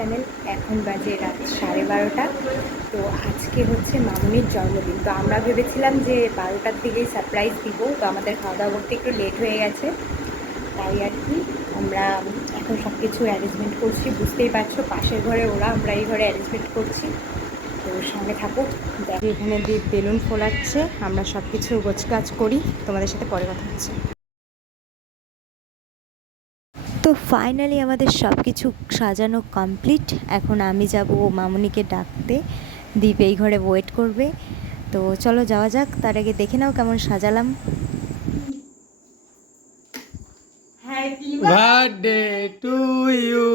Channel. এখন বাজে রাত 12:30। তো আজকে হচ্ছে মামুনির জন্মদিন। তো আমরা ভেবেছিলাম যে 12টার দিকেই সারপ্রাইজ দিব, তো আমাদের খাওয়া দাওয়া করতে একটু লেট হয়ে গেছে, তাই আর কি আমরা এখন সব কিছু অ্যারেঞ্জমেন্ট করছি। বুঝতেই পারছো, পাশের ঘরে ওরা, আমরা এই ঘরে অ্যারেঞ্জমেন্ট করছি। তো সঙ্গে থাকো। দেখো এখানে দিয়ে বেলুন ফোলাচ্ছে, আমরা সব কিছু গোছগাছ করি, তোমাদের সাথে পরে কথা হচ্ছে। তো ফাইনালি আমাদের সব কিছু সাজানো কমপ্লিট। এখন আমি যাব মামুনিকে ডাকতে, দীপ এই ঘরে ওয়েট করবে। তো চলো যাওয়া যাক। তার আগে দেখে নাও কেমন সাজালাম। Happy birthday to you,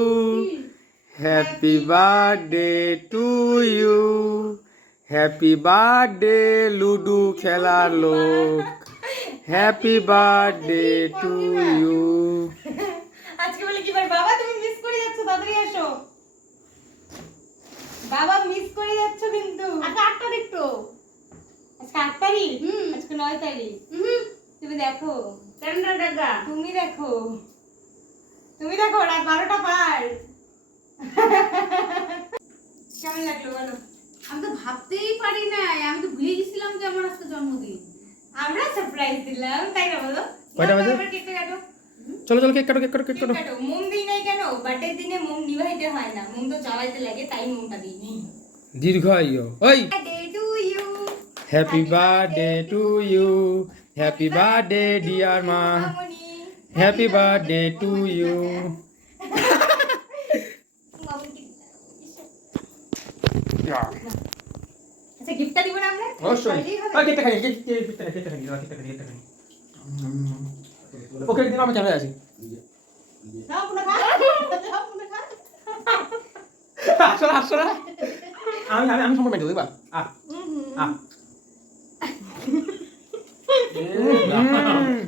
happy birthday to you, happy birthday ludo খেলার লোক, হ্যাপি বার্থডে টু ইউ। আজকে বলে কি ভাই বাবা তুমি মিস করে যাচ্ছ, তাড়াতাড়ি এসো। বাবা মিস করে যাচ্ছ কিন্তু। আচ্ছা 8 তারিখ তো। আজকে 8 তারিখ, আজকে 9 তারিখ। তুমি দেখো ক্যালেন্ডার দেখা। তুমি দেখো রাত 12টা পার। কেমন লাগলো বলো? আমি তো ভাবতেই পারি না, আমি তো ভুলে গেছিলাম যে আমার আজকে জন্মদিন। আমরা সারপ্রাইজ দিলাম, তাই না বলো? কয়টা বাজে? কেকটা কাটো। চলো চলো কেক কাটো, কেক কাটো, কেক কাটো। কাটো। মোম দিই নাই কেন? বার্থডে দিনে মোম নিভাইতে হয় না, মোম তো জ্বালাইতে লাগে, তাই মোমটা দিই নাই। দীর্ঘ আয়ু। ওই birthday to you, happy birthday to you, happy birthday dear মা, মামুনি। Happy birthday to you. আচ্ছা গিফটটা দিব না আমরা? অবশ্যই। তাহলেই হবে। কেকটা খাই, কেকটা খাই। ওকে দিন আমি ক্যামেরা আছি। নাও পুরো খা। নাও পুরো খা। আসো না। আমি সম্পূর্ণ মেটে দিবা।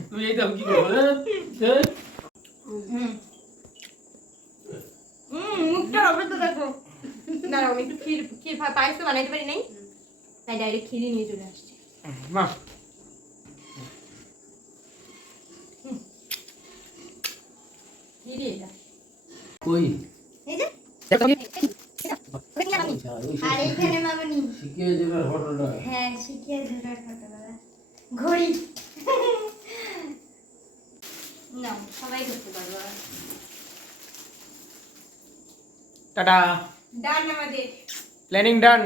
তুই এই দাও কি করবো? মুখটা হবে তো দেখো। দাঁড়াও, আমি একটু ক্ষীর পায়েস তো বানাইতে পারি নাই, তাই ডাইরেক্ট ক্ষীরই নিয়ে চলে আসছি। মা ক্ষীরই এটা। কই? এই যে আর এইখানে মামনি। শিখিয়ে দেবে ফটোটা। হ্যাঁ শিখিয়ে ঝোলার ছোটবেলা ঘড়ি। না সবাই করতে পারবো। টাটা। ডান আমাদের। প্ল্যানিং ডান।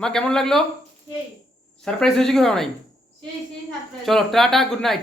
মা কেমন লাগলো? সেই সারপ্রাইজ হয়েছে কি হয় নাই? সেই সারপ্রাইজ। চলো টাটা, গুড নাইট।